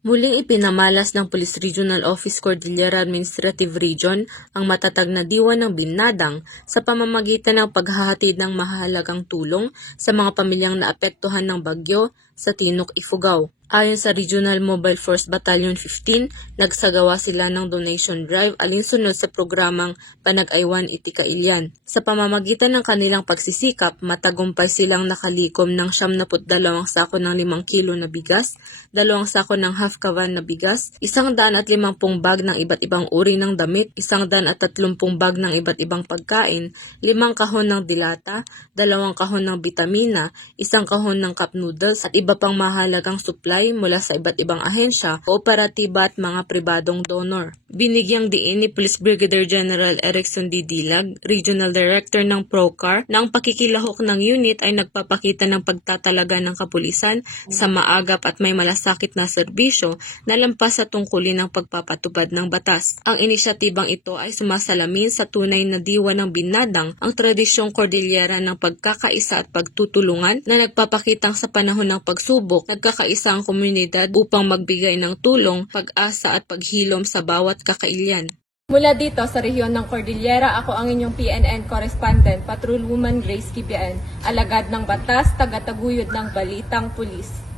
Muling ipinamalas ng Police Regional Office Cordillera Administrative Region ang matatag na diwa ng Binadang sa pamamagitan ng paghahatid ng mahalagang tulong sa mga pamilyang naapektuhan ng bagyo sa Tinok, Ifugao. Ayon sa Regional Mobile Force Battalion 15, nagsagawa sila ng donation drive alinsunod sa programang Panag-aywan Iti Kailian. Sa pamamagitan ng kanilang pagsisikap, matagumpay silang nakalikom ng 72 sako ng 5 kilo na bigas, 2 sako ng half kavan na bigas, 150 bag ng iba't ibang uri ng damit, 130 bag ng iba't ibang pagkain, 5 kahon ng dilata, 2 kahon ng bitamina, 1 kahon ng cup noodles at iba pang mahalagang supply mula sa iba't ibang ahensya, kooperatiba at mga pribadong donor. Binigyang diin ni Police Brigadier General Erickson D. Dilag, Regional Director ng PROCAR, na ang pakikilahok ng unit ay nagpapakita ng pagtatalaga ng kapulisan sa maagap at may malasakit na serbisyo na lampas sa tungkulin ng pagpapatupad ng batas. Ang inisyatibang ito ay sumasalamin sa tunay na diwa ng Binadang, ang tradisyong Cordillera ng pagkakaisa at pagtutulungan na nagpapakitang sa panahon ng pagsubok, nagkakaisa ang komunidad upang magbigay ng tulong, pag-asa at paghilom sa bawat kakailian. Mula dito sa rehiyon ng Cordillera, ako ang inyong PNN correspondent, Patrolwoman Grace Kibian, alagad ng batas, tagataguyod ng Balitang Pulis.